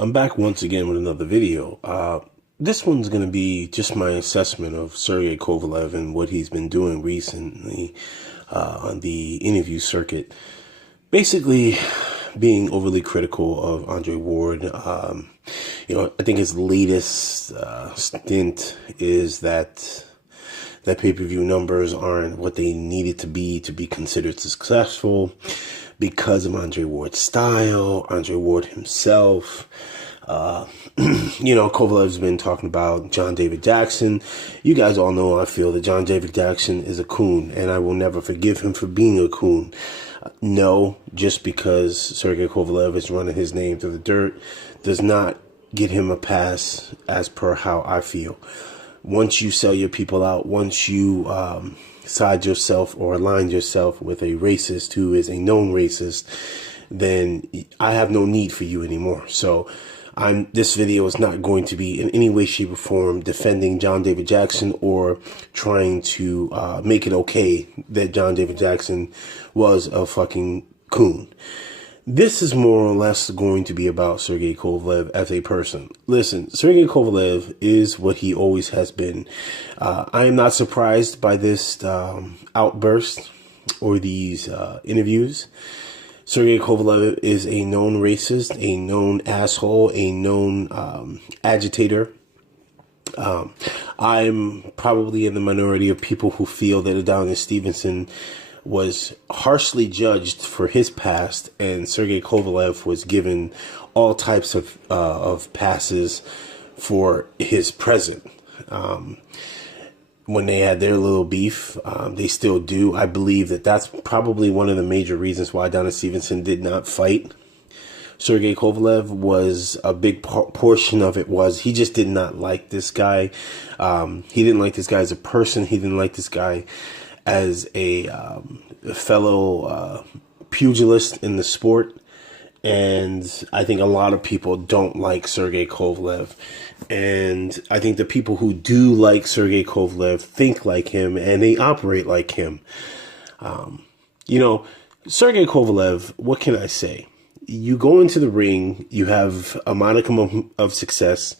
I'm back once again with another video. This one's going to be just my assessment of Sergey Kovalev and what he's been doing recently on the interview circuit. Basically, being overly critical of Andre Ward. I think his latest stint is that pay-per-view numbers aren't what they needed to be considered successful because of Andre Ward's style, Andre Ward himself. Kovalev's been talking about John David Jackson. You guys all know I feel that John David Jackson is a coon, and I will never forgive him for being a coon. No, just because Sergey Kovalev is running his name through the dirt does not get him a pass as per how I feel. Once you sell your people out, once you side yourself or align yourself with a racist who is a known racist, then I have no need for you anymore. So this video is not going to be in any way, shape, or form defending John David Jackson or trying to make it okay that John David Jackson was a fucking coon. This is more or less going to be about Sergey Kovalev as a person. Listen, Sergey Kovalev is what he always has been. I am not surprised by this outburst or these interviews. Sergey Kovalev is a known racist, a known asshole, a known agitator. I'm probably in the minority of people who feel that Adonis Stevenson was harshly judged for his past, and Sergey Kovalev was given all types of passes for his present. When they had their little beef, they still do. I believe that that's probably one of the major reasons why Adonis Stevenson did not fight Sergey Kovalev. Was a big portion of it was he just did not like this guy. He didn't like this guy as a person. He didn't like this guy as a fellow pugilist in the sport. And I think a lot of people don't like Sergey Kovalev. And I think the people who do like Sergey Kovalev think like him and they operate like him. Sergey Kovalev, what can I say? You go into the ring, you have a modicum of success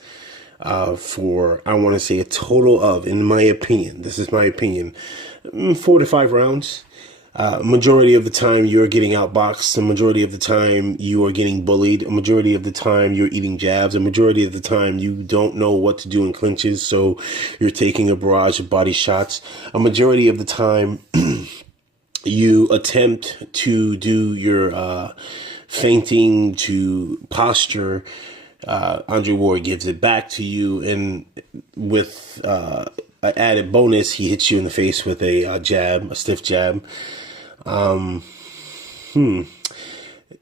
for, I want to say, a total of, in my opinion, this is my opinion, 4 to 5 rounds. Majority of the time you're getting outboxed. The majority of the time you are getting bullied. A majority of the time you're eating jabs. A majority of the time you don't know what to do in clinches, so you're taking a barrage of body shots. A majority of the time you attempt to do your feinting to posture. Andre Ward gives it back to you, and with an added bonus, he hits you in the face with a jab, a stiff jab.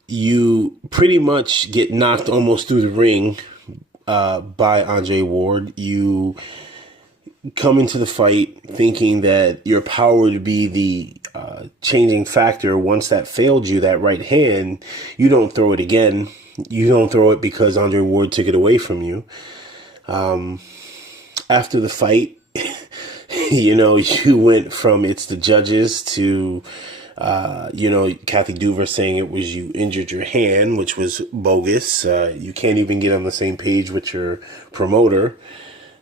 You pretty much get knocked almost through the ring by Andre Ward. You come into the fight thinking that your power would be the changing factor. Once that failed you, that right hand, you don't throw it again. You don't throw it because Andre Ward took it away from you. After the fight, you went from it's the judges to, Kathy Duver saying it was you injured your hand, which was bogus. You can't even get on the same page with your promoter.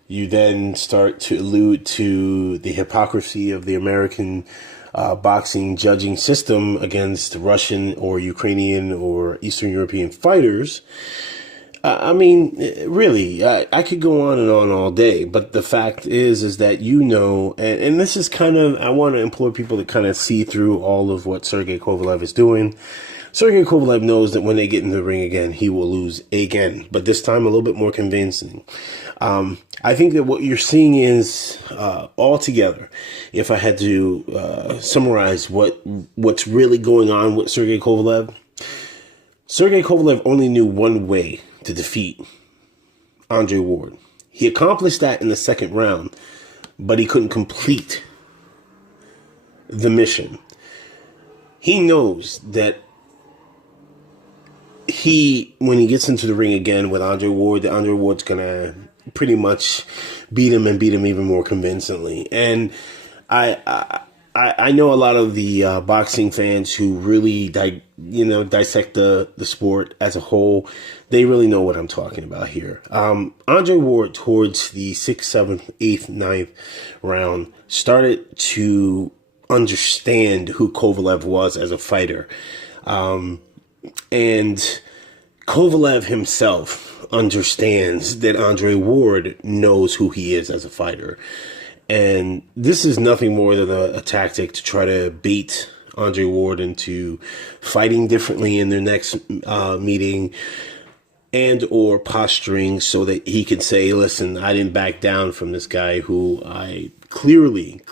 You then start to allude to the hypocrisy of the American boxing judging system against Russian or Ukrainian or Eastern European fighters. Really, I could go on and on all day, but the fact is that, and this is kind of, I want to implore people to kind of see through all of what Sergey Kovalev is doing. Sergey Kovalev knows that when they get in the ring again, he will lose again, but this time a little bit more convincing. I think that what you're seeing is, altogether, if I had to summarize what's really going on with Sergey Kovalev only knew one way to defeat Andre Ward. He accomplished that in the second round, but he couldn't complete the mission. He knows that when he gets into the ring again with Andre Ward, that Andre Ward's gonna pretty much beat him and beat him even more convincingly. And I I know a lot of the boxing fans who really dissect the sport as a whole. They really know what I'm talking about here. Andre Ward, towards the 6th, 7th, 8th, 9th round, started to understand who Kovalev was as a fighter. And Kovalev himself understands that Andre Ward knows who he is as a fighter. And this is nothing more than a tactic to try to bait Andre Ward into fighting differently in their next meeting, and or posturing so that he can say, listen, I didn't back down from this guy who I clearly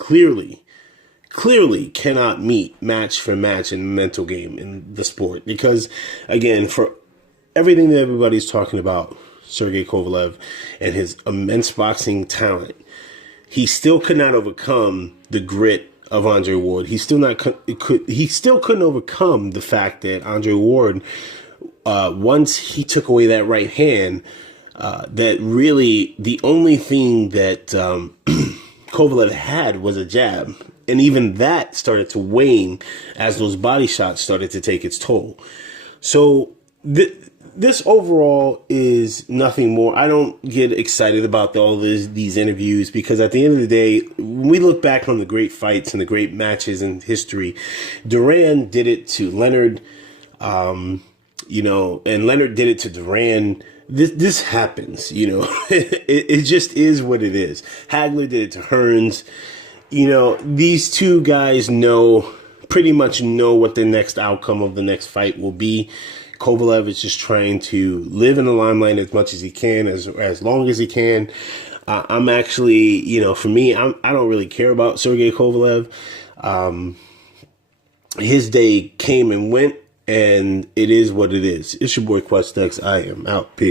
cannot meet match for match in the mental game in the sport. Because, again, for everything that everybody's talking about Sergey Kovalev and his immense boxing talent, he still could not overcome the grit of Andre Ward. He still couldn't overcome the fact that Andre Ward, once he took away that right hand, that really the only thing that Kovalev had was a jab. And even that started to wane as those body shots started to take its toll. So this overall is nothing more. I don't get excited about all these interviews, because at the end of the day, when we look back on the great fights and the great matches in history, Duran did it to Leonard, and Leonard did it to Duran. This happens, it just is what it is. Hagler did it to Hearns. These two guys pretty much know what the next outcome of the next fight will be. Kovalev is just trying to live in the limelight as much as he can, as long as he can. I'm actually, for me, I don't really care about Sergey Kovalev. His day came and went, and it is what it is. It's your boy Questex. I am out. Peace.